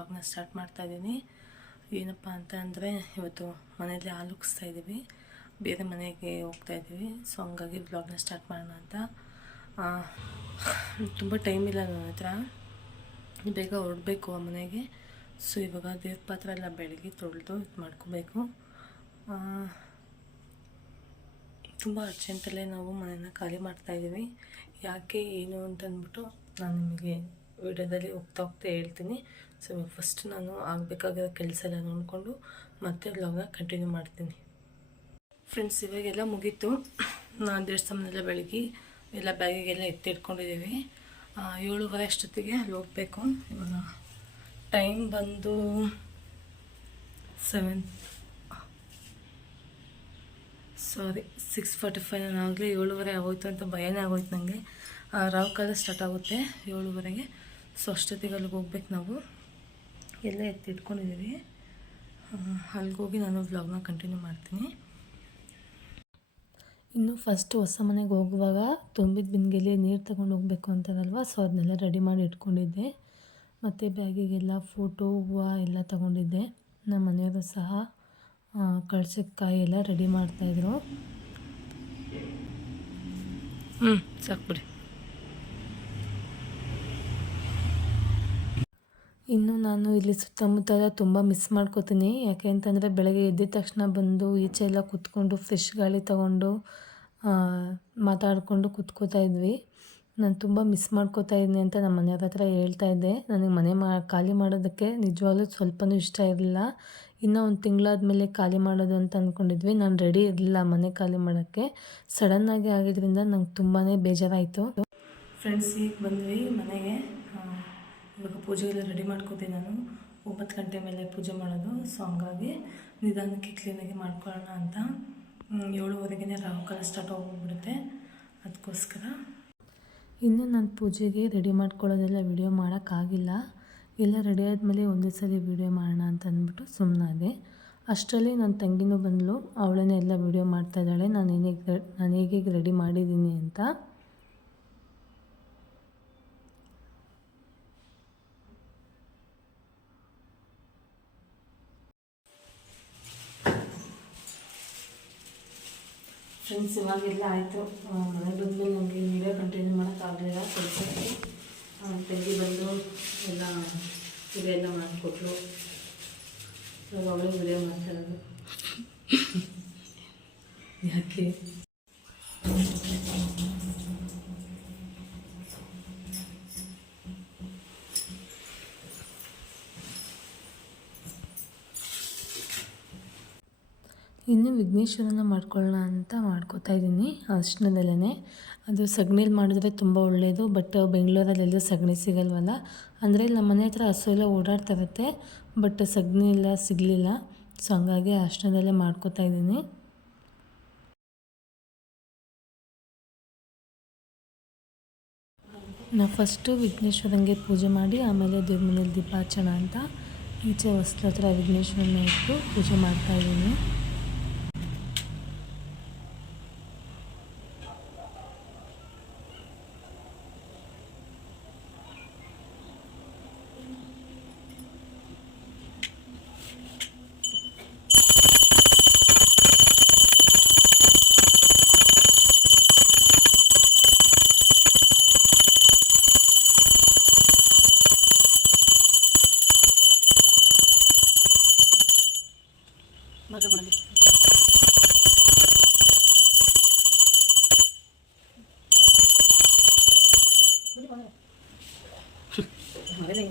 ನಾನು ಬ್ಲಾಗ್ನ ಸ್ಟಾರ್ಟ್ ಮಾಡ್ತಾ ಇದ್ದೀನಿ ಏನಪ್ಪ ಅಂತ ಅಂದರೆ, ಇವತ್ತು ಮನೆಯಲ್ಲಿ ಹಾಲು ಉಕ್ಸ್ತಾ ಇದ್ದೀವಿ ಬೇರೆ ಮನೆಗೆ ಹೋಗ್ತಾ ಇದ್ದೀವಿ ಸೊ ಹಂಗಾಗಿ ವ್ಲಾಗ್ನ ಸ್ಟಾರ್ಟ್ ಮಾಡೋಣ ಅಂತ. ತುಂಬ ಟೈಮ್ ಇಲ್ಲ ನನ್ನ ಹತ್ರ. ಬೇಗ ಹೊರಡಬೇಕು ಆ ಮನೆಗೆ. ಸೊ ಇವಾಗ ದೇವ್ರ ಪಾತ್ರ ಎಲ್ಲ ಬೆಳಗ್ಗೆ ತೊಳೆದು ಇದು ಮಾಡ್ಕೋಬೇಕು. ತುಂಬ ಅರ್ಜೆಂಟಲ್ಲೇ ನಾವು ಮನೇನ ಖಾಲಿ ಮಾಡ್ತಾ ಇದ್ದೀವಿ ಯಾಕೆ, ಏನು ಅಂತಂದ್ಬಿಟ್ಟು ನಾನು ನಿಮಗೆ ವಿಡಿಯೋದಲ್ಲಿ ಹೋಗ್ತಾ ಹೋಗ್ತಾ ಹೇಳ್ತೀನಿ. ಸೊ ಫಸ್ಟ್ ನಾನು ಆಗಬೇಕಾಗಿರೋ ಕೆಲಸ ಎಲ್ಲ ನೋಡಿಕೊಂಡು ಮತ್ತೆ ವ್ಲಾಗ್ನ ಕಂಟಿನ್ಯೂ ಮಾಡ್ತೀನಿ. ಫ್ರೆಂಡ್ಸ್ ಇವಾಗೆಲ್ಲ ಮುಗೀತು. ನಾನು ದೇವಸ್ಥಾನದೆಲ್ಲ ಬೆಳಗ್ಗೆ ಎಲ್ಲ ಬ್ಯಾಗಿಗೆಲ್ಲ ಎತ್ತಿಟ್ಕೊಂಡಿದ್ದೀವಿ ಏಳುವರೆ ಅಷ್ಟೊತ್ತಿಗೆ ಅಲ್ಲಿ ಹೋಗಬೇಕು. ಇವಾಗ ಟೈಮ್ ಬಂದು seven sorry six forty five ನಾನು ಆಗಲೇ ಏಳುವರೆ ಆಗೋಯ್ತು ಅಂತ ಭಯನೇ ಆಗೋಯ್ತು ನನಗೆ ರಾವ್ ಕಾಲ ಸ್ಟಾರ್ಟ್ ಆಗುತ್ತೆ ಏಳುವರೆಗೆ. ಸೊ ಅಷ್ಟೊತ್ತಿಗೆ ಅಲ್ಲಿಗೆ ಹೋಗ್ಬೇಕು ನಾವು. ಎಲ್ಲ ಎತ್ತಿಟ್ಕೊಂಡಿದ್ದೀವಿ ಅಲ್ಲಿಗೋಗಿ ನಾನು ವ್ಲಾಗ್ನ ಕಂಟಿನ್ಯೂ ಮಾಡ್ತೀನಿ. ಇನ್ನು ಫಸ್ಟ್ ಹೊಸ ಮನೆಗೆ ಹೋಗುವಾಗ ತುಂಬಿದ ಬಿಂದಿಗೆಲಿ ನೀರು ತಗೊಂಡು ಹೋಗಬೇಕು ಅಂತಾರಲ್ವ ಸೊ ಅದನ್ನೆಲ್ಲ ರೆಡಿ ಮಾಡಿ ಇಟ್ಕೊಂಡಿದ್ದೆ. ಮತ್ತು ಬ್ಯಾಗಿಗೆಲ್ಲ ಫೋಟೋ ಹೂವು ಎಲ್ಲ ತಗೊಂಡಿದ್ದೆ. ನಮ್ಮ ಮನೆಯವರು ಸಹ ಕಳ್ಸಕ್ಕೆ ಕಾಯಿ ಎಲ್ಲ ರೆಡಿ ಮಾಡ್ತಾಯಿದ್ರು ಹ್ಞೂ ಸಾಕುಬಿಡಿ. ಇನ್ನು ನಾನು ಇಲ್ಲಿ ಸುತ್ತಮುತ್ತ ಎಲ್ಲ ತುಂಬ ಮಿಸ್ ಮಾಡ್ಕೋತೀನಿ. ಯಾಕೆ ಅಂತಂದರೆ ಬೆಳಗ್ಗೆ ಎದ್ದಿದ ತಕ್ಷಣ ಬಂದು ಈಚೆ ಎಲ್ಲ ಕೂತ್ಕೊಂಡು ಫ್ರೆಶ್ ಗಾಳಿ ತಗೊಂಡು ಮಾತಾಡಿಕೊಂಡು ಕೂತ್ಕೋತಾ ಇದ್ವಿ. ನಾನು ತುಂಬ ಮಿಸ್ ಮಾಡ್ಕೋತಾ ಇದ್ದೀನಿ ಅಂತ ನಮ್ಮ ಮನೆಯವ್ರ ಹತ್ರ ಹೇಳ್ತಾ ಇದ್ದೆ. ನನಗೆ ಮನೆ ಮಾ, ಖಾಲಿ ಮಾಡೋದಕ್ಕೆ ನಿಜವಾಗ್ಲೂ ಸ್ವಲ್ಪನೂ ಇಷ್ಟ ಇರಲಿಲ್ಲ. ಇನ್ನೂ ಒಂದು ತಿಂಗಳಾದ್ಮೇಲೆ ಖಾಲಿ ಮಾಡೋದು ಅಂತ ಅಂದ್ಕೊಂಡಿದ್ವಿ ನಾನು ರೆಡಿ ಇರಲಿಲ್ಲ ಮನೆ ಖಾಲಿ ಮಾಡೋಕ್ಕೆ. ಸಡನ್ನಾಗಿ ಆಗಿದ್ದರಿಂದ ನಂಗೆ ತುಂಬಾ ಬೇಜಾರಾಯಿತು. ಫ್ರೆಂಡ್ಸ್ ಈಗ ಬಂದ್ವಿ ಮನೆಗೆ. ಇವಾಗ ಪೂಜೆಗೆಲ್ಲ ರೆಡಿ ಮಾಡ್ಕೋತೀನಿ ನಾನು. ಒಂಬತ್ತು ಗಂಟೆ ಮೇಲೆ ಪೂಜೆ ಮಾಡೋದು. ಸೊ ಹಂಗಾಗಿ ನಿಧಾನಕ್ಕೆ ಕ್ಲೀನಾಗಿ ಮಾಡ್ಕೊಳ್ಳೋಣ ಅಂತ. ಏಳುವರೆಗೆ ರಾಹುಕಾಲ ಸ್ಟಾರ್ಟ್ ಆಗೋಗ್ಬಿಡುತ್ತೆ ಅದಕ್ಕೋಸ್ಕರ ಇನ್ನು ನಾನು ಪೂಜೆಗೆ ರೆಡಿ ಮಾಡ್ಕೊಳ್ಳೋದೆಲ್ಲ ವಿಡಿಯೋ ಮಾಡೋಕ್ಕಾಗಿಲ್ಲ. ಎಲ್ಲ ರೆಡಿ ಆದಮೇಲೆ ಒಂದೇ ಸಲ ವಿಡಿಯೋ ಮಾಡೋಣ ಅಂತ ಅಂದ್ಬಿಟ್ಟು ಸುಮ್ಮನಾದೆ ಅಷ್ಟರಲ್ಲಿ ನನ್ನ ತಂಗಿನೂ ಬಂದಳು ಅವಳನ್ನೇ ಎಲ್ಲ ವಿಡಿಯೋ ಮಾಡ್ತಾ ಇದ್ದಾಳೆ. ನಾನು ಏನೇಗೆ ನಾನು ಹೇಗೆ ರೆಡಿ ಮಾಡಿದ್ದೀನಿ ಅಂತ. ಫ್ರೆಂಡ್ಸ್ ಇವಾಗೆಲ್ಲ ಆಯಿತು. ಮನೆಗೆ ಬಂದಮೇಲೆ ನನಗೆ ವೀಡಿಯೋ ಕಂಟಿನ್ಯೂ ಮಾಡೋಕ್ಕಾಗಲಿಲ್ಲ ಕೆಲಸಕ್ಕೆ ತಂಗಿ ಬಂದು ಎಲ್ಲ ವಿಡಿಯೋ ಎಲ್ಲ ಮಾಡಿಕೊಟ್ರು. ಇವಾಗ ಅವಳೇ ವಿಡಿಯೋ ಮಾಡ್ತಾ ಇರೋದು. ಯಾಕೆ? ಇನ್ನು ವಿಘ್ನೇಶ್ವರನ ಮಾಡ್ಕೊಳ್ಳೋಣ ಅಂತ ಮಾಡ್ಕೋತಾ ಇದ್ದೀನಿ ಅರ್ಶಿನದಲ್ಲೇ ಅದು ಸಗಣಿಲಿ ಮಾಡಿದ್ರೆ ತುಂಬ ಒಳ್ಳೆಯದು ಬಟ್ ಬೆಂಗಳೂರಲ್ಲೆಲ್ಲೂ ಸಗಣಿ ಸಿಗಲ್ವಲ್ಲ? ಅಂದರೆ ನಮ್ಮ ಮನೆ ಹತ್ರ ಹಸು ಎಲ್ಲ ಓಡಾಡ್ತಾ ಬಟ್ ಸಗಣಿ ಎಲ್ಲ ಸಿಗಲಿಲ್ಲ. ಸೊ ಹಂಗಾಗಿ ಅರ್ಶಿನದಲ್ಲೇ ಮಾಡ್ಕೋತಾ ಇದ್ದೀನಿ. ನಾ ಫಸ್ಟು ವಿಘ್ನೇಶ್ವರಂಗೆ ಪೂಜೆ ಮಾಡಿ, ಆಮೇಲೆ ದೇವ್ರ ಮನೇಲಿ ದೀಪಾರ್ಚನ ಅಂತ. ಈಚೆ ಹೊಸ್ಲ ಹತ್ರ ವಿಘ್ನೇಶ್ವರನ ಇಟ್ಟು ಪೂಜೆ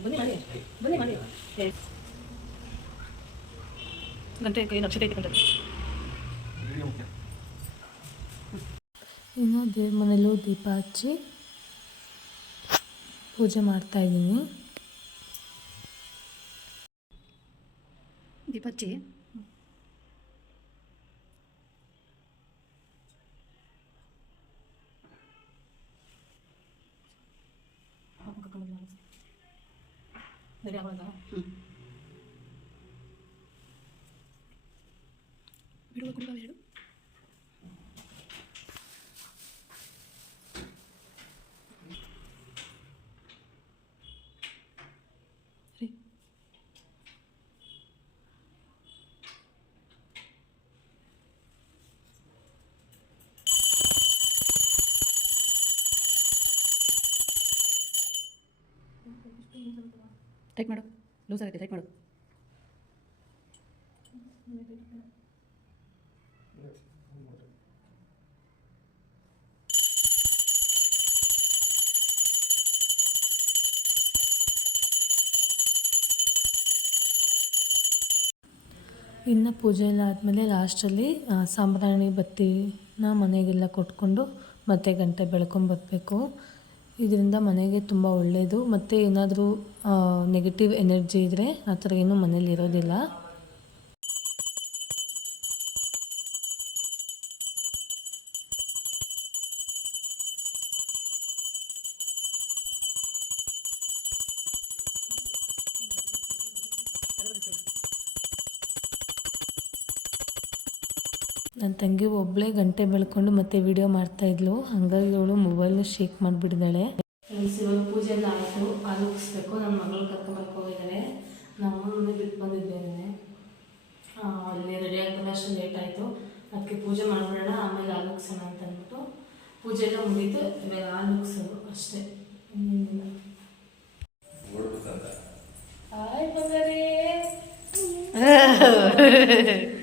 ಮಾಡ್ತಾ ಇದ್ದೀನಿ ಗಂಟೆ ಕೈ ನಕ್ಷತೆ ಐತೆ ಗಂಟೆ. ಇನ್ನು ದೇವ್ರ ಮನೇಲೂ ದೀಪ ಹಚ್ಚಿ ಪೂಜೆ ಮಾಡ್ತಾ ಇದ್ದೀನಿ. ದೀಪ ಹಚ್ಚಿ. ಹ್ಞೂ ಬಿಡುವ ಕುಡುವ ಹೇಳು Thank you. ಟೈಟ್ ಮಾಡು. ಲೂಸ್ ಆಗುತ್ತೆ ಟೈಟ್ ಮಾಡು. ಇನ್ನು ಪೂಜೆ ಎಲ್ಲ ಆದಮೇಲೆ ಲಾಸ್ಟಲ್ಲಿ ಸಾಂಬ್ರಾಣಿ ಬತ್ತಿನ ಮನೆಗೆಲ್ಲ ಕೊಟ್ಕೊಂಡು ಮತ್ತೆ ಗಂಟೆ ಬೆಳ್ಕೊಂಬರ್ಬೇಕು. ಇದರಿಂದ ಮನೆಗೆ ತುಂಬ ಒಳ್ಳೆಯದು ಮತ್ತು ಏನಾದರೂ ನೆಗೆಟಿವ್ ಎನರ್ಜಿ ಇದ್ದರೆ ಆ ಥರ ಏನೂ ಮನೇಲಿ ತಂಗಿ ಒಬ್ಬಳೇ ಗಂಟೆ ಬೆಳ್ಕೊಂಡು ಮತ್ತೆ ವಿಡಿಯೋ ಮಾಡ್ತಾಯಿದ್ಲು ಹಾಗಾಗಿ ಅವಳು ಮೊಬೈಲ್ನ ಶೇಕ್ ಮಾಡಿಬಿಟ್ಟಿದ್ದಾಳೆ. ಇವಾಗ ಪೂಜೆ ಎಲ್ಲ ಆಯಿತು. ಹಾಲು ಉಗಿಸ್ಬೇಕು ನನ್ನ ಮಗಳು ಕರ್ಕೊಂಬರ್ಕೊ ಹೋಗಿದ್ದಾಳೆ ನಮ್ಮನ್ನು ಬಿಟ್ಟು ಬಂದಿದ್ದೇನೆ ಅಲ್ಲಿ ರೆಡಿ ಆಗ್ತಾನೆ ಅಷ್ಟು ಲೇಟ್ ಆಯಿತು. ಅದಕ್ಕೆ ಪೂಜೆ ಮಾಡಿಬಿಡೋಣ ಆಮೇಲೆ ಹಾಲು ಉಗ್ಸೋಣ ಅಂತ ಅಂದ್ಬಿಟ್ಟು ಪೂಜೆ ಎಲ್ಲ ಮುಗೀತು. ಇವಾಗ ಹಾಲು ಅಷ್ಟೇ. ಹಾಯ್ ಬಂಗಾರಿ.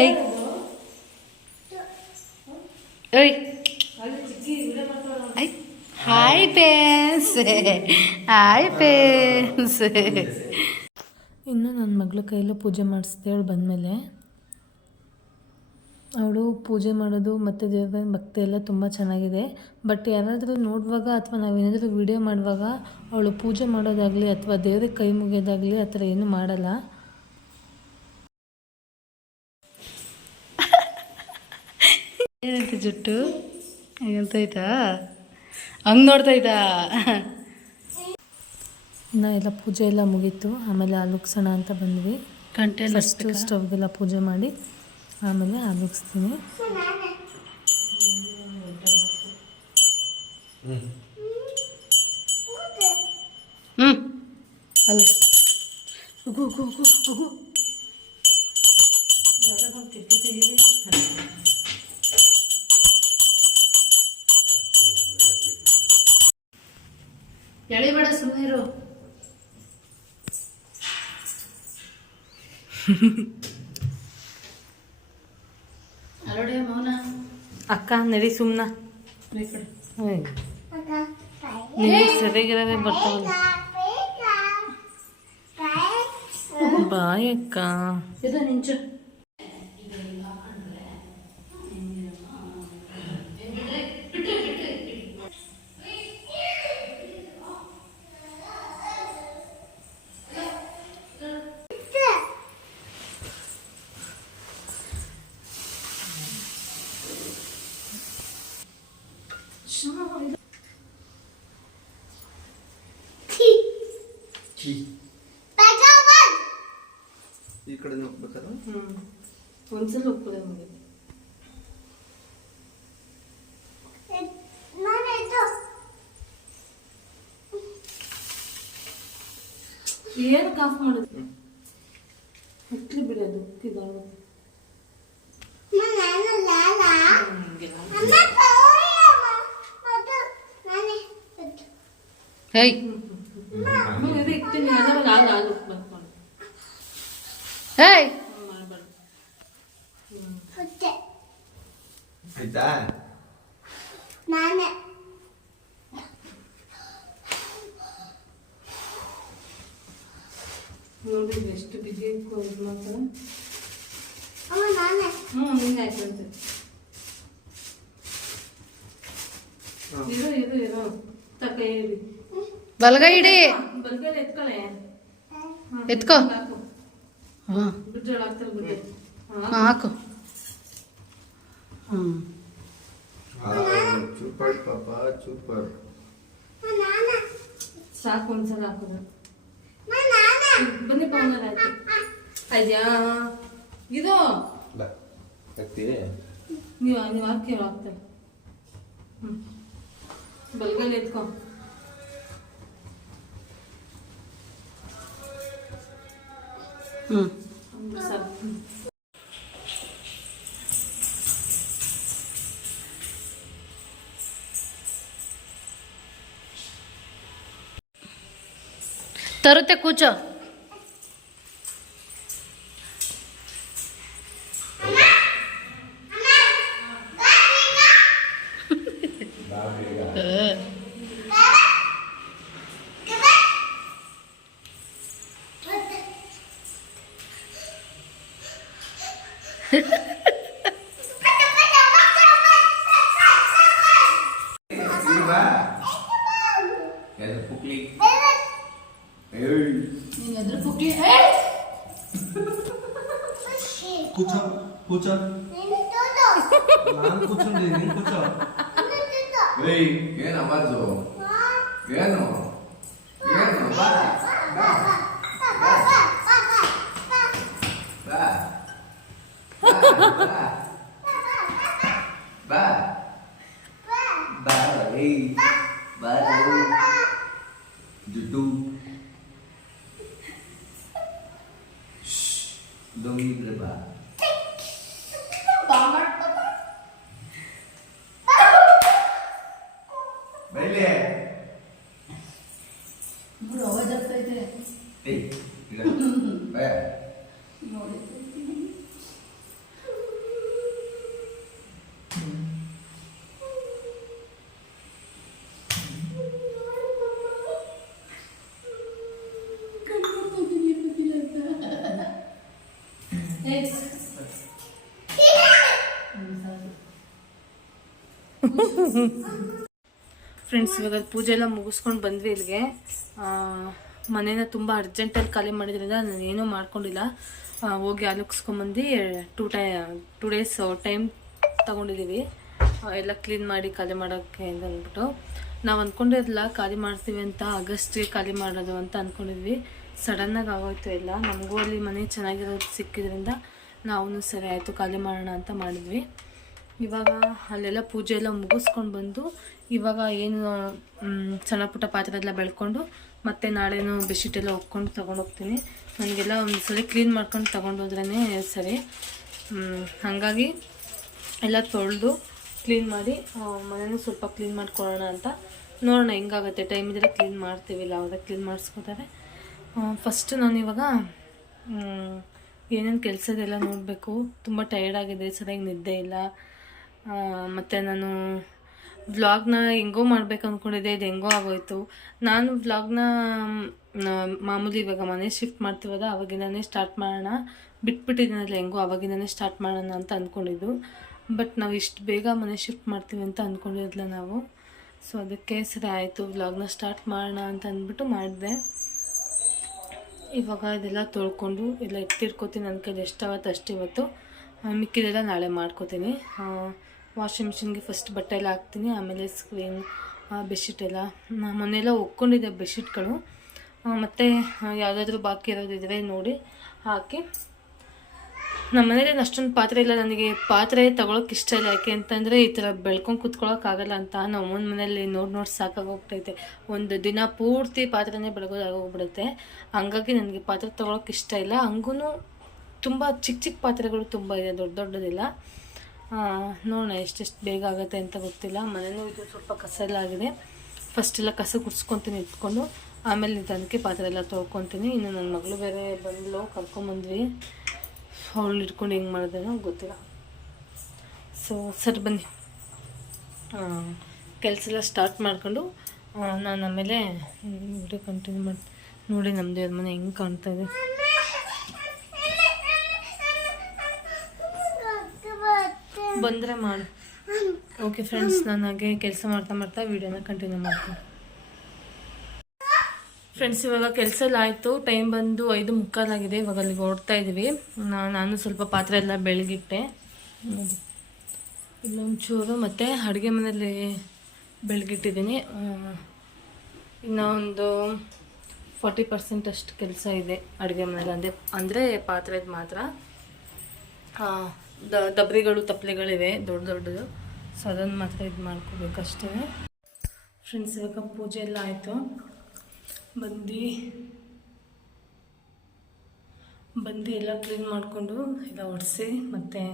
ಏಯ್. ಏಯ್ ಹಾಯ್ ಪೇನ್ಸ್ ಹಾಯ್ ಪೇನ್ಸ್ ಇನ್ನು ನನ್ನ ಮಗಳ ಕೈಯಲ್ಲೂ ಪೂಜೆ ಮಾಡಿಸ್ದೆ ಅವಳು ಬಂದಮೇಲೆ. ಅವಳು ಪೂಜೆ ಮಾಡೋದು ಮತ್ತು ದೇವ್ರ ಭಕ್ತಿ ಎಲ್ಲ ತುಂಬ ಚೆನ್ನಾಗಿದೆ. ಬಟ್ ಯಾರಾದರೂ ನೋಡುವಾಗ ಅಥವಾ ನಾವೇನಾದರೂ ವಿಡಿಯೋ ಮಾಡುವಾಗ ಅವಳು ಪೂಜೆ ಮಾಡೋದಾಗಲಿ ಅಥವಾ ದೇವ್ರಿಗೆ ಕೈ ಮುಗಿಯೋದಾಗಲಿ ಆ ಥರ ಏನೂ ಮಾಡಲ್ಲ. ಏನಂತ ಜುಟ್ಟು? ಹಂಗಂತೈತಾ ಹಂಗೆ ನೋಡ್ತೈತಾ? ಇನ್ನು ಎಲ್ಲ ಪೂಜೆ ಎಲ್ಲ ಮುಗೀತು. ಆಮೇಲೆ ಆಲುಕ್ಸೋಣ ಅಂತ ಬಂದ್ವಿ. ಗಂಟೆ ಫಸ್ಟು ಸ್ಟವ್ಗೆಲ್ಲ ಪೂಜೆ ಮಾಡಿ ಆಮೇಲೆ ಆಲುಕ್ಸ್ತೀನಿ ಹ್ಞೂ ಅಲ್ಲ. ಉಗು ಉಗು ಉಗು ಉಗು. ಎಳಿಬೇಡ ಸುಮ್ಮನೆ ಇರು ಅಲೋಡೆ ಮೌನ. ಅಕ್ಕ ನಡಿ ಸುಮ್ಮನ ಸರಿಯಾಗಿರೋದೇ ಬರ್ತಾವಲ್ಲ. ಬಾಯ್ ಅಕ್ಕ. ಇದು ನಿಂಚು. ಈ ಕಡೆ ಹೋಗ್ಬೇಕಾದ್ರೆ ಹ್ಞೂ ಒಂದ್ಸಲ ಒಪ್ಪದೆ ನಮಗೆ. ಏನು ಕಾಫ್ ಮಾಡೋದು? ಹತ್ಲಿ ಬಿಡೋದು ಇದಾಗುತ್ತೆ ಹೇಯ್. ಹೇಯ್. ಆಯ್ತಾ? ನೋಡಿ ಎಷ್ಟು ಬಿಗಿ ಇದು ನಾನೇ. ಹ್ಞೂ ಆಯ್ತು ಅಂತ. ಇರು ಇರು ಇರು. ತಕ ಹೇಳಿ. ಬಲಗೈ ಇಡಿ ಬಲ್ಗಲ್ ಎತ್ಕೊಳೆ ಎತ್ಕೋ. ಹಾಕು ಹಾಂ ಹಾಕ್ತಾರೆ ಬಿಡ್ಡೆ ಹಾಕು. ಹ್ಞೂ ಸೂಪರ್ ಪಾಪ ಸೂಪರ್ ಸಾಕು ಒಂದ್ಸಲ ಹಾಕೋದು. ಬನ್ನಿ ಅಯ್ಯಾ ಇದು? ನೀವು ನೀವು ಹಾಕಿ ಹಾಕ್ತಾರೆ ಹ್ಞೂ ಬಲ್ಗಲ್ ಎತ್ಕೊ. तर ते कुच ಕೂಚೋ ಕೂಚೋ ನಾನು ಕೂತ್ಕೊಂಡೆ ನೀನು ಕೂಚೋ ಏಯ್ ಏನು ಅವಾಜು ಏನು ಏನು ಬಾ ಬಾ ಬಾ ಬಾ ಬಾ ಏಯ್ ಬಾ ಜುಟ್ಟು ಫ್ರೆಂಡ್ಸ್ ಇವಾಗ ಪೂಜೆ ಎಲ್ಲ ಮುಗಿಸ್ಕೊಂಡು ಬಂದ್ವಿ ಇಲ್ಲಿಗೆ. ಮನೇನ ತುಂಬ ಅರ್ಜೆಂಟಲ್ಲಿ ಖಾಲಿ ಮಾಡಿದ್ರಿಂದ ನಾನು ಏನೂ ಮಾಡ್ಕೊಂಡಿಲ್ಲ. ಹೋಗಿ ಅಲುಕ್ಸ್ಕೊಂಬಂದು ಟೂ ಟೈ ಟೂ ಡೇಸ್ ಟೈಮ್ ತಗೊಂಡಿದ್ದೀವಿ ಎಲ್ಲ ಕ್ಲೀನ್ ಮಾಡಿ ಖಾಲಿ ಮಾಡೋಕ್ಕೆ ಅಂತ ಅಂದ್ಬಿಟ್ಟು. ನಾವು ಅಂದ್ಕೊಂಡಿರಲಿಲ್ಲ ಖಾಲಿ ಮಾಡ್ತೀವಿ ಅಂತ, ಆಗಸ್ಟ್ಗೆ ಖಾಲಿ ಮಾಡೋದು ಅಂತ ಅಂದ್ಕೊಂಡಿದ್ವಿ ಸಡನ್ನಾಗಿ ಆಗೋಯ್ತು ಎಲ್ಲ. ನಮಗೂ ಅಲ್ಲಿ ಮನೆ ಚೆನ್ನಾಗಿರೋದು ಸಿಕ್ಕಿದ್ರಿಂದ ನಾವು ಸರಿ ಆಯಿತು, ಖಾಲಿ ಮಾಡೋಣ ಅಂತ ಮಾಡಿದ್ವಿ. ಇವಾಗ ಅಲ್ಲೆಲ್ಲ ಪೂಜೆ ಎಲ್ಲ ಮುಗಿಸ್ಕೊಂಡು ಬಂದು ಇವಾಗ ಏನು ಸಣ್ಣ ಪುಟ್ಟ ಪಾತ್ರೆ ಎಲ್ಲ ಬೆಳ್ಕೊಂಡು ಮತ್ತೆ ನಾಳೆನೂ ಬೆಡ್ಶೀಟ್ ಎಲ್ಲ ಒಕ್ಕೊಂಡು ತೊಗೊಂಡು ಹೋಗ್ತೀನಿ. ನನಗೆಲ್ಲ ಒಂದು ಸಲ ಕ್ಲೀನ್ ಮಾಡ್ಕೊಂಡು ತೊಗೊಂಡು ಹೋದ್ರೇ ಸರಿ. ಹಾಗಾಗಿ ಎಲ್ಲ ತೊಳೆದು ಕ್ಲೀನ್ ಮಾಡಿ ಮನೇನೂ ಸ್ವಲ್ಪ ಕ್ಲೀನ್ ಮಾಡ್ಕೊಳ್ಳೋಣ ಅಂತ. ನೋಡೋಣ ಹೆಂಗಾಗುತ್ತೆ ಟೈಮ್ ಇದ್ರೆ ಕ್ಲೀನ್ ಮಾಡ್ತೀವಿ ಇಲ್ಲ ಅವಾಗ ಕ್ಲೀನ್ ಮಾಡಿಸ್ಕೊತಾರೆ. ಫಸ್ಟು ನಾನು ಇವಾಗ ಏನೇನು ಕೆಲಸದೆಲ್ಲ ನೋಡಬೇಕು. ತುಂಬ ಟಯರ್ಡ್ ಆಗಿದೆ, ಸರಿಯಾಗಿ ನಿದ್ದೆ ಇಲ್ಲ. ಮತ್ತು ನಾನು ವ್ಲಾಗ್ನ ಹೆಂಗೋ ಮಾಡ್ಬೇಕು ಅಂದ್ಕೊಂಡಿದ್ದೆ ಇದು ಹೆಂಗೋ ಆಗೋಯ್ತು. ನಾನು ವ್ಲಾಗ್ನ ಮಾಮೂಲಿ ಇವಾಗ ಮನೆ ಶಿಫ್ಟ್ ಮಾಡ್ತೀವಲ್ಲ, ಅವಾಗಿಂದನೇ ಸ್ಟಾರ್ಟ್ ಮಾಡೋಣ. ಬಿಟ್ಬಿಟ್ಟಿದ್ದೀನಲ್ಲ ಹೆಂಗೋ, ಅವಾಗಿಂದನೇ ಸ್ಟಾರ್ಟ್ ಮಾಡೋಣ ಅಂತ ಅಂದ್ಕೊಂಡಿದ್ದು ಬಟ್ ನಾವು ಇಷ್ಟು ಬೇಗ ಮನೆ ಶಿಫ್ಟ್ ಮಾಡ್ತೀವಿ ಅಂತ ಅಂದ್ಕೊಂಡಿರಲಿಲ್ಲ ನಾವು. ಸೊ ಅದಕ್ಕೆ ಸರಿ ಆಯಿತು ವ್ಲಾಗ್ನ ಸ್ಟಾರ್ಟ್ ಮಾಡೋಣ ಅಂತ ಅಂದ್ಬಿಟ್ಟು ಮಾಡಿದೆ. ಇವಾಗ ಇದೆಲ್ಲ ತೊಳ್ಕೊಂಡು, ಎಲ್ಲ ಎತ್ತಿಟ್ಕೋತೀನಿ ನನ್ನ ಕೈಲಿ ಎಷ್ಟಾಗತ್ತೆ ಅಷ್ಟು ಇವತ್ತು ಮಿಕ್ಕಿದೆಲ್ಲ ನಾಳೆ ಮಾಡ್ಕೋತೀನಿ. ವಾಷಿಂಗ್ ಮಿಷಿನ್ಗೆ ಫಸ್ಟ್ ಬಟ್ಟೆ ಎಲ್ಲ ಹಾಕ್ತೀನಿ, ಆಮೇಲೆ ಸ್ಕ್ರೀನ್ ಬೆಡ್ಶೀಟ್ ಎಲ್ಲ. ಮೊನ್ನೆಲ್ಲ ಒಕ್ಕೊಂಡಿದ್ದೆ ಬೆಡ್ಶೀಟ್ಗಳು. ಮತ್ತು ಯಾವುದಾದ್ರೂ ಬಾಕಿ ಇರೋದಿದ್ರೆ ನೋಡಿ ಹಾಕಿ. ನಮ್ಮ ಮನೇಲಿ ಅಷ್ಟೊಂದು ಪಾತ್ರೆ ಇಲ್ಲ. ನನಗೆ ಪಾತ್ರೆ ತಗೊಳಕ್ಕೆ ಇಷ್ಟ ಇಲ್ಲ. ಯಾಕೆ ಅಂತಂದರೆ ಈ ಥರ ಬೆಳ್ಕೊಂಡು ಕೂತ್ಕೊಳ್ಳೋಕ್ಕಾಗಲ್ಲ ಅಂತ ನಮ್ಮ ಮನೆಯಲ್ಲಿ ಮನೇಲಿ ನೋಡಿ ನೋಡಿ ಸಾಕಾಗೋಗ್ಬಿಟ್ಟೈತೆ ಒಂದು ದಿನ ಪೂರ್ತಿ ಪಾತ್ರೆನೇ ಬೆಳಗೋದಾಗೋಗ್ಬಿಡುತ್ತೆ ಹಂಗಾಗಿ ನನಗೆ ಪಾತ್ರೆ ತೊಗೊಳಕ್ಕೆ ಇಷ್ಟ ಇಲ್ಲ. ಹಂಗೂ ತುಂಬ ಚಿಕ್ಕ ಚಿಕ್ಕ ಪಾತ್ರೆಗಳು ತುಂಬ ಇದೆ, ದೊಡ್ಡ ದೊಡ್ಡದಿಲ್ಲ. ನೋಡೋಣ ಎಷ್ಟೆಷ್ಟು ಬೇಗ ಆಗುತ್ತೆ ಅಂತ ಗೊತ್ತಿಲ್ಲ. ಮನೇಲೂ ಇದು ಸ್ವಲ್ಪ ಕಸ ಎಲ್ಲ ಆಗಿದೆ ಫಸ್ಟ್ ಎಲ್ಲ ಕಸ ಗುಡ್ಸ್ಕೊತೀನಿ ಇಟ್ಕೊಂಡು, ಆಮೇಲೆ ನಿಧಾನಕ್ಕೆ ಪಾತ್ರೆ ಎಲ್ಲ ತೊಳ್ಕೊತೀನಿ. ಇನ್ನು ನನ್ನ ಮಗಳು ಬೇರೆ ಬಂದಳು ಕರ್ಕೊಂಬಂದ್ವಿ ಅವಳು ಇಟ್ಕೊಂಡು ಹೆಂಗೆ ಮಾಡಿದೇನೋ ಗೊತ್ತಿಲ್ಲ. ಸೊ ಸರಿ ಬನ್ನಿ. ಕೆಲಸ ಎಲ್ಲ ಸ್ಟಾರ್ಟ್ ಮಾಡ್ಕೊಂಡು ನಾನು ಆಮೇಲೆ ವಿಡಿಯೋ ಕಂಟಿನ್ಯೂ ಮಾಡಿ ನೋಡಿ ನಮ್ಮದೇ ದೇವ್ರ ಮನೆ ಹೆಂಗೆ ಕಾಣ್ತಾ ಬಂದರೆ ಮಾಡು. ಓಕೆ ಫ್ರೆಂಡ್ಸ್ ನಾನು ಹಾಗೆ ಕೆಲಸ ಮಾಡ್ತಾ ಮಾಡ್ತಾ ವಿಡಿಯೋನ ಕಂಟಿನ್ಯೂ ಮಾಡ್ತೀನಿ. ಫ್ರೆಂಡ್ಸ್ ಇವಾಗ ಕೆಲಸ ಟೈಮ್ ಬಂದು ಐದು ಮುಕ್ಕಾಲಾಗಿದೆ ಇವಾಗ ಅಲ್ಲಿಗೆ ಓಡ್ತಾ ಇದ್ದೀವಿ ನಾನು ಸ್ವಲ್ಪ ಪಾತ್ರೆ ಎಲ್ಲ ಬೆಳಗಿಟ್ಟೆ. ಇಲ್ಲೊಂಚೂರು ಮತ್ತು ಅಡುಗೆ ಮನೆಯಲ್ಲಿ ಬೆಳಗಿಟ್ಟಿದ್ದೀನಿ. ಇನ್ನೊಂದು ಒಂದು ಫಾರ್ಟಿ ಪರ್ಸೆಂಟ್ ಅಷ್ಟು ಕೆಲಸ ಇದೆ ಅಡುಗೆ ಮನೇಲಿ ಅಂದರೆ ಅಂದರೆ ಪಾತ್ರೆದು ಮಾತ್ರ. ದ- ತಪ್ಪಲೆಗಳಿವೆ ದೊಡ್ಡ ದೊಡ್ಡದು. ಸೊ ಅದನ್ನು ಮಾತ್ರ ಇದು ಮಾಡ್ಕೋಬೇಕಷ್ಟೇ. ಫ್ರೆಂಡ್ಸ್ ಇವಾಗ ಪೂಜೆ ಎಲ್ಲ ಆಯಿತು. ಬಂದು ಬಂದು ಎಲ್ಲ ಕ್ಲೀನ್ ಮಾಡಿಕೊಂಡು, ಎಲ್ಲ ಒಡಿಸಿ, ಮತ್ತು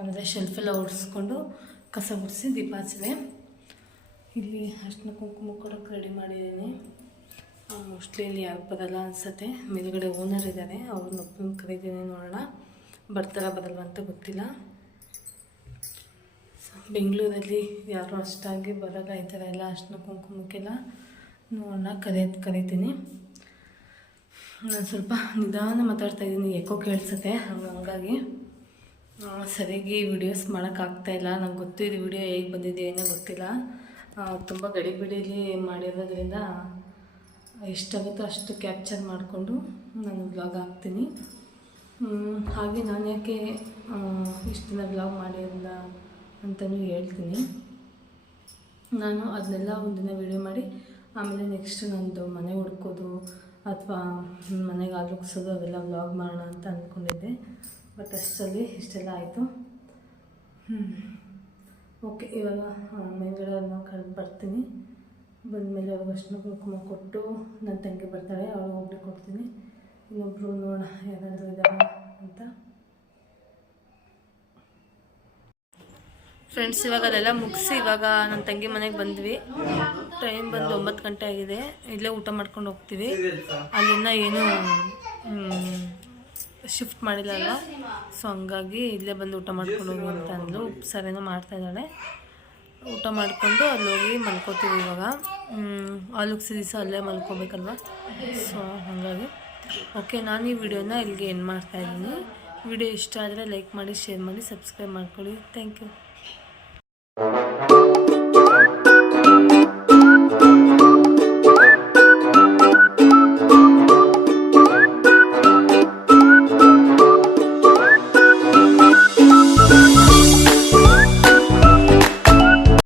ಆಮೇಲೆ ಶೆಲ್ಫೆಲ್ಲ ಒಡಿಸ್ಕೊಂಡು, ಕಸ ಗುಡಿಸಿ ದೀಪ ಹಚ್ಚಿದೆ. ಇಲ್ಲಿ ಅರ್ಶಿನ ಕುಂಕುಮ ಕೊಡೋಕೆ ರೆಡಿ ಮಾಡಿದ್ದೀನಿ. ಮೋಸ್ಟ್ಲಿ ಇಲ್ಲಿ ಯಾರು ಬರಲ್ಲ ಅನಿಸುತ್ತೆ. ಮೇಲುಗಡೆ ಓನರ್ ಇದ್ದಾರೆ. ಅವ್ರನ್ನ ಒಬ್ಬನ ಕರೀತೀನಿ ನೋಡೋಣ. ಬರ್ತಾರ ಬರಲ್ವ ಅಂತ ಗೊತ್ತಿಲ್ಲ. ಬೆಂಗಳೂರಲ್ಲಿ ಯಾರು ಅಷ್ಟಾಗಿ ಬರಲ್ಲ, ಈ ಥರ ಎಲ್ಲ ಅಷ್ಟನ್ನ ಕುಂಕುಮಕ್ಕೆಲ್ಲ ನೋಡೋಣ ಕರೆ ಕರಿತೀನಿ. ನಾನು ಸ್ವಲ್ಪ ನಿಧಾನ ಮಾತಾಡ್ತಾ ಇದ್ದೀನಿ ಎಕೋ ಕೇಳಿಸುತ್ತೆ ಹಂಗೆ, ಹಂಗಾಗಿ. ಸರಿಯಾಗಿ ವಿಡಿಯೋಸ್ ಮಾಡೋಕ್ಕಾಗ್ತಾಯಿಲ್ಲ ನಂಗೆ ಗೊತ್ತು ಇದು ವಿಡಿಯೋ ಹೇಗೆ ಬಂದಿದೆ ಏನೋ ಗೊತ್ತಿಲ್ಲ. ತುಂಬ ಗಡಿಬಿಡಿಲಿ ಮಾಡಿರೋದ್ರಿಂದ ಎಷ್ಟಾಗುತ್ತೋ ಅಷ್ಟು ಕ್ಯಾಪ್ಚರ್ ಮಾಡಿಕೊಂಡು ನಾನು ಬ್ಲಾಗ್ ಹಾಕ್ತೀನಿ. ಹಾಗೆ ನಾನು ಯಾಕೆ ಇಷ್ಟು ದಿನ ವ್ಲಾಗ್ ಮಾಡಿರಲಿಲ್ಲ ಅಂತಲೂ ಹೇಳ್ತೀನಿ. ನಾನು ಅದನ್ನೆಲ್ಲ ಒಂದಿನ ವಿಡಿಯೋ ಮಾಡಿ ಆಮೇಲೆ ನೆಕ್ಸ್ಟ್ ನಂದು ಮನೆ ಹುಡ್ಕೋದು ಅಥವಾ ಮನೆಗೆ ಆಲೋಗಿಸೋದು ಅವೆಲ್ಲ ವ್ಲಾಗ್ ಮಾಡೋಣ ಅಂತ ಅಂದ್ಕೊಂಡಿದ್ದೆ ಬಟ್ ಅಷ್ಟರಲ್ಲಿ ಇಷ್ಟೆಲ್ಲ ಆಯಿತು. ಓಕೆ ಇವಾಗ ಆ, ಮೇಲ್ಗಡೆ ಅವ್ರನ್ನ ಕರೆದು ಬರ್ತೀನಿ. ಬಂದಮೇಲೆ ಅವ್ರಿಗೆ ಅಷ್ಟು ಕುಂಕುಮ ಕೊಟ್ಟು ನನ್ನ ತಂಗಿ ಬರ್ತಾಳೆ ಅವ್ರಿಗೆ ಹೋಗ್ಲಿಕ್ಕೆ ಕೊಡ್ತೀನಿ ಇನ್ನೊಬ್ಬರು ನೋಡೋಣ ಯಾರಾದರೂ ಇದ್ದಾರೆ ಅಂತ? ಫ್ರೆಂಡ್ಸ್ ಇವಾಗ ಅದೆಲ್ಲ ಮುಗಿಸಿ ಇವಾಗ ನನ್ನ ತಂಗಿ ಮನೆಗೆ ಬಂದ್ವಿ. ಟೈಮ್ ಬಂದು ಒಂಬತ್ತು ಗಂಟೆ ಆಗಿದೆ. ಇಲ್ಲೇ ಊಟ ಮಾಡ್ಕೊಂಡು ಹೋಗ್ತೀವಿ. ಅಲ್ಲಿಂದ ಏನು ಶಿಫ್ಟ್ ಮಾಡಿಲ್ಲ ಸೊ ಹಂಗಾಗಿ ಇಲ್ಲೇ ಬಂದು ಊಟ ಮಾಡ್ಕೊಂಡು ಹೋಗಿ ಅಂತ ಅಂದ್ಲು. ಉಪ್ಸಾರೇನೋ ಮಾಡ್ತಾ ಇದ್ದಾಳೆ. ಊಟ ಮಾಡಿಕೊಂಡು ಅಲ್ಲಿ ಹೋಗಿ ಮಲ್ಕೋತೀವಿ ಇವಾಗ. ಆಲುಕ್ಸಿ ದಿವಸ ಅಲ್ಲೇ ಮಲ್ಕೋಬೇಕಲ್ವ? ಸೊ ಹಾಗಾಗಿ. ಓಕೆ, ನಾನು ಈ ವಿಡಿಯೋನ ಇಲ್ಲಿಗೆ ಏನು ಮಾಡ್ತಾಯಿದ್ದೀನಿ ವಿಡಿಯೋ ಇಷ್ಟ ಆದರೆ ಲೈಕ್ ಮಾಡಿ ಶೇರ್ ಮಾಡಿ ಸಬ್ಸ್ಕ್ರೈಬ್ ಮಾಡ್ಕೊಳ್ಳಿ. Thank you